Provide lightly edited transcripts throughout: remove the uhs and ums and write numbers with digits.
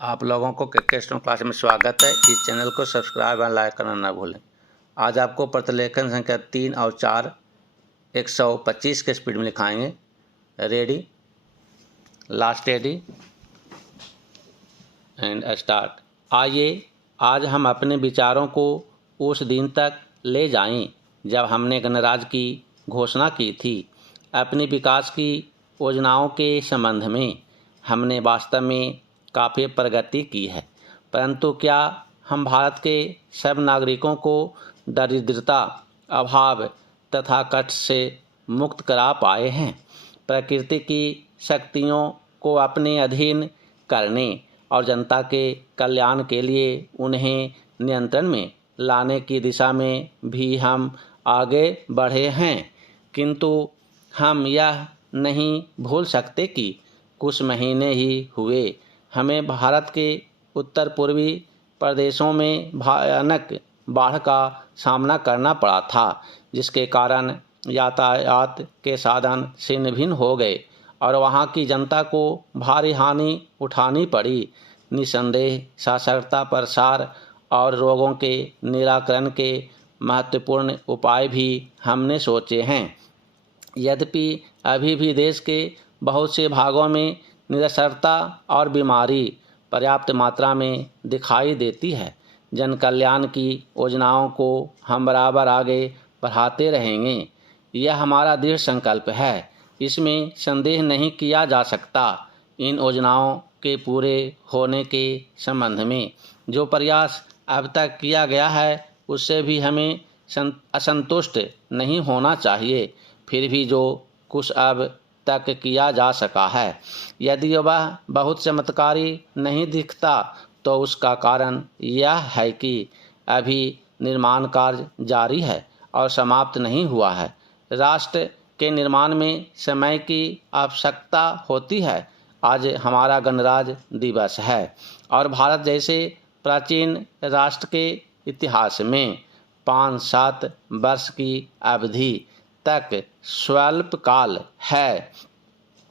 आप लोगों को क्रिकेट स्टोन क्लास में स्वागत है। इस चैनल को सब्सक्राइब और लाइक करना ना भूलें। आज आपको प्रतिलेखन संख्या 3 और 4 125 के स्पीड में लिखाएंगे। Ready, last ready and start. आइए आज हम अपने विचारों को उस दिन तक ले जाएं जब हमने गणराज्य की घोषणा की थी। अपनी विकास की योजनाओं के संबंध में हमने वास्तव में काफ़ी प्रगति की है, परंतु क्या हम भारत के सब नागरिकों को दरिद्रता, अभाव तथा कष्ट से मुक्त करा पाए हैं? प्रकृति की शक्तियों को अपने अधीन करने और जनता के कल्याण के लिए उन्हें नियंत्रण में लाने की दिशा में भी हम आगे बढ़े हैं, किंतु हम यह नहीं भूल सकते कि कुछ महीने ही हुए हमें भारत के उत्तर पूर्वी प्रदेशों में भयानक बाढ़ का सामना करना पड़ा था, जिसके कारण यातायात के साधन छिन्न भिन्न हो गए और वहाँ की जनता को भारी हानि उठानी पड़ी। निसंदेह साक्षरता प्रसार और रोगों के निराकरण के महत्वपूर्ण उपाय भी हमने सोचे हैं। यद्यपि अभी भी देश के बहुत से भागों में निरक्षरता और बीमारी पर्याप्त मात्रा में दिखाई देती है, जन कल्याण की योजनाओं को हम बराबर आगे बढ़ाते रहेंगे। यह हमारा दृढ़ संकल्प है, इसमें संदेह नहीं किया जा सकता। इन योजनाओं के पूरे होने के संबंध में जो प्रयास अब तक किया गया है, उससे भी हमें असंतुष्ट नहीं होना चाहिए। फिर भी जो कुछ अब तक किया जा सका है, यदि वह बहुत चमत्कारी नहीं दिखता तो उसका कारण यह है कि अभी निर्माण कार्य जारी है और समाप्त नहीं हुआ है। राष्ट्र के निर्माण में समय की आवश्यकता होती है। आज हमारा गणराज्य दिवस है और भारत जैसे प्राचीन राष्ट्र के इतिहास में 5-7 वर्ष की अवधि तक स्वल्पकाल है।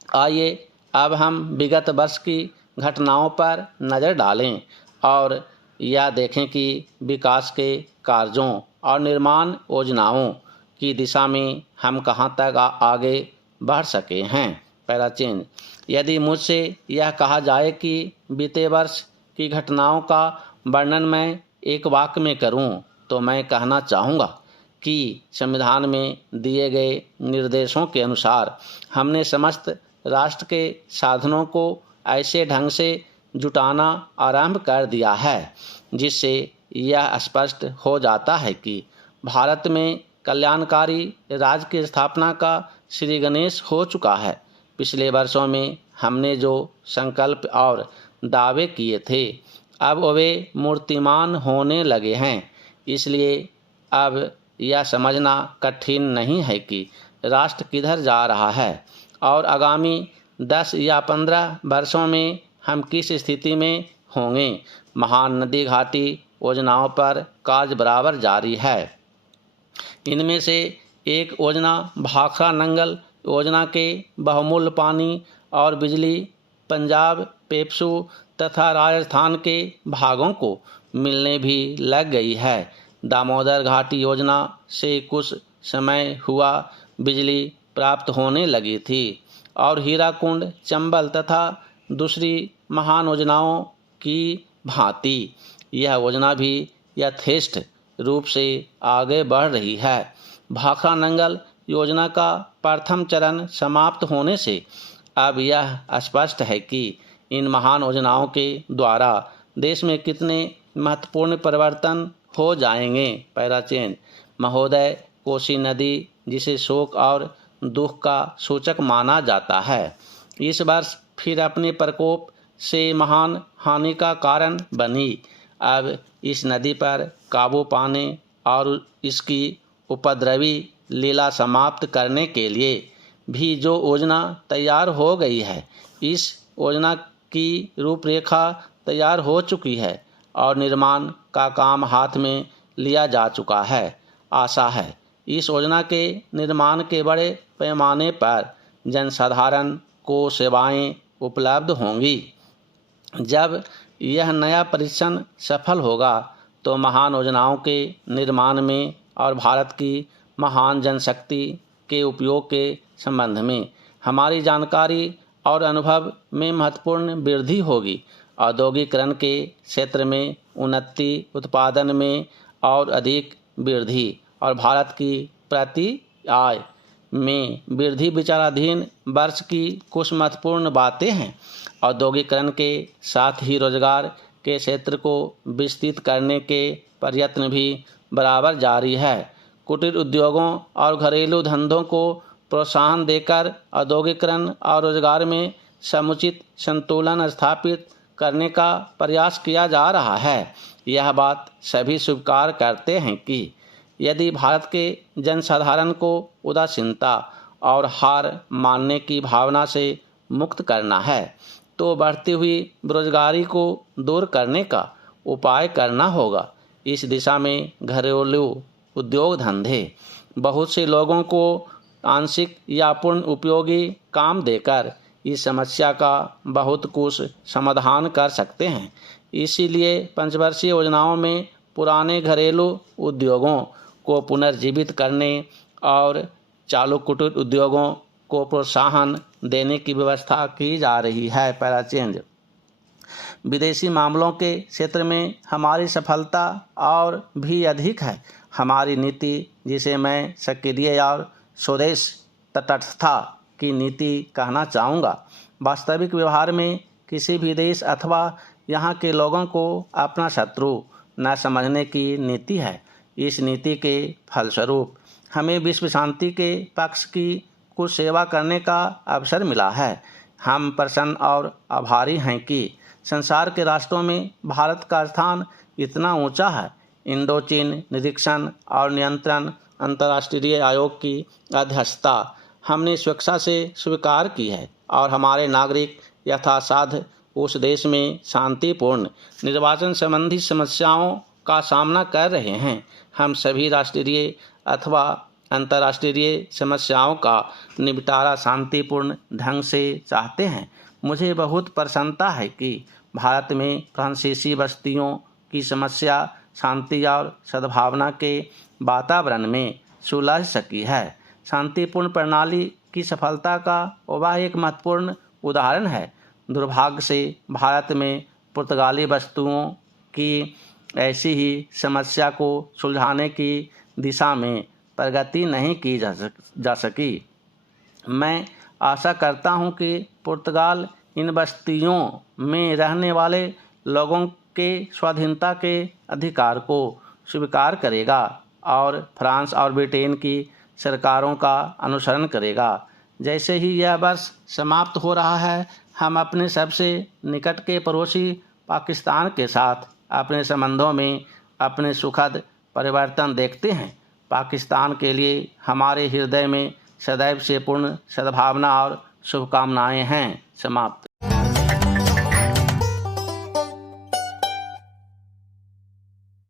आइए अब हम विगत वर्ष की घटनाओं पर नज़र डालें और यह देखें कि विकास के कार्यों और निर्माण योजनाओं की दिशा में हम कहां तक आगे बढ़ सके हैं। पहला चिन्ह, यदि मुझसे यह कहा जाए कि बीते वर्ष की घटनाओं का वर्णन मैं एक वाक्य में करूं, तो मैं कहना चाहूँगा कि संविधान में दिए गए निर्देशों के अनुसार हमने समस्त राष्ट्र के साधनों को ऐसे ढंग से जुटाना आरंभ कर दिया है, जिससे यह स्पष्ट हो जाता है कि भारत में कल्याणकारी राज्य की स्थापना का श्री गणेश हो चुका है। पिछले वर्षों में हमने जो संकल्प और दावे किए थे, अब वे मूर्तिमान होने लगे हैं। इसलिए अब यह समझना कठिन नहीं है कि राष्ट्र किधर जा रहा है और आगामी 10 या 15 वर्षों में हम किस स्थिति में होंगे। महान नदी घाटी योजनाओं पर कार्य बराबर जारी है। इनमें से एक योजना भाखड़ा नंगल योजना के बहुमूल्य पानी और बिजली पंजाब, पेप्सू तथा राजस्थान के भागों को मिलने भी लग गई है। दामोदर घाटी योजना से कुछ समय हुआ बिजली प्राप्त होने लगी थी और हीराकुंड, चंबल तथा दूसरी महान योजनाओं की भांति यह योजना भी यथेष्ट रूप से आगे बढ़ रही है। भाखड़ा नंगल योजना का प्रथम चरण समाप्त होने से अब यह स्पष्ट है कि इन महान योजनाओं के द्वारा देश में कितने महत्वपूर्ण परिवर्तन हो जाएंगे। पहला चिन्ह, महोदय कोसी नदी, जिसे शोक और दुख का सूचक माना जाता है, इस वर्ष फिर अपने प्रकोप से महान हानि का कारण बनी। अब इस नदी पर काबू पाने और इसकी उपद्रवी लीला समाप्त करने के लिए भी जो योजना तैयार हो गई है, इस योजना की रूपरेखा तैयार हो चुकी है और निर्माण का काम हाथ में लिया जा चुका है। आशा है इस योजना के निर्माण के बड़े पैमाने पर जनसाधारण को सेवाएं उपलब्ध होंगी। जब यह नया परीक्षण सफल होगा तो महान योजनाओं के निर्माण में और भारत की महान जनशक्ति के उपयोग के संबंध में हमारी जानकारी और अनुभव में महत्वपूर्ण वृद्धि होगी। औद्योगिकरण के क्षेत्र में उन्नति, उत्पादन में और अधिक वृद्धि और भारत की प्रति आय में वृद्धि विचाराधीन वर्ष की कुछ महत्वपूर्ण बातें हैं। औद्योगिकरण के साथ ही रोजगार के क्षेत्र को विस्तृत करने के प्रयत्न भी बराबर जारी है। कुटीर उद्योगों और घरेलू धंधों को प्रोत्साहन देकर औद्योगिकरण और रोजगार में समुचित संतुलन स्थापित करने का प्रयास किया जा रहा है। यह बात सभी स्वीकार करते हैं कि यदि भारत के जनसाधारण को उदासीनता और हार मानने की भावना से मुक्त करना है तो बढ़ती हुई बेरोजगारी को दूर करने का उपाय करना होगा। इस दिशा में घरेलू उद्योग धंधे बहुत से लोगों को आंशिक या पूर्ण उपयोगी काम देकर इस समस्या का बहुत कुछ समाधान कर सकते हैं। इसीलिए पंचवर्षीय योजनाओं में पुराने घरेलू उद्योगों को पुनर्जीवित करने और चालू कुटीर उद्योगों को प्रोत्साहन देने की व्यवस्था की जा रही है। Para change. विदेशी मामलों के क्षेत्र में हमारी सफलता और भी अधिक है। हमारी नीति, जिसे मैं सक्रिय और स्वदेश तटस्थता की नीति कहना चाहूँगा, वास्तविक व्यवहार में किसी भी देश अथवा यहाँ के लोगों को अपना शत्रु न समझने की नीति है। इस नीति के फलस्वरूप हमें विश्व शांति के पक्ष की कुछ सेवा करने का अवसर मिला है। हम प्रसन्न और आभारी हैं कि संसार के राष्ट्रों में भारत का स्थान इतना ऊंचा है। इंडोचीन निरीक्षण और नियंत्रण अंतर्राष्ट्रीय आयोग की अध्यक्षता हमने स्वेच्छा से स्वीकार की है और हमारे नागरिक यथासाध्य उस देश में शांतिपूर्ण निर्वाचन संबंधी समस्याओं का सामना कर रहे हैं। हम सभी राष्ट्रीय अथवा अंतर्राष्ट्रीय समस्याओं का निपटारा शांतिपूर्ण ढंग से चाहते हैं। मुझे बहुत प्रसन्नता है कि भारत में फ्रांसीसी बस्तियों की समस्या शांति और सद्भावना के वातावरण में सुलझ सकी है। शांतिपूर्ण प्रणाली की सफलता का वह एक महत्वपूर्ण उदाहरण है। दुर्भाग्य से भारत में पुर्तगाली बस्तियों की ऐसी ही समस्या को सुलझाने की दिशा में प्रगति नहीं की जा सकी। मैं आशा करता हूं कि पुर्तगाल इन बस्तियों में रहने वाले लोगों के स्वाधीनता के अधिकार को स्वीकार करेगा और फ्रांस और ब्रिटेन की सरकारों का अनुसरण करेगा। जैसे ही यह वर्ष समाप्त हो रहा है, हम अपने सबसे निकट के पड़ोसी पाकिस्तान के साथ अपने संबंधों में अपने सुखद परिवर्तन देखते हैं। पाकिस्तान के लिए हमारे हृदय में सदैव से पूर्ण सद्भावना और शुभकामनाएं हैं। समाप्त।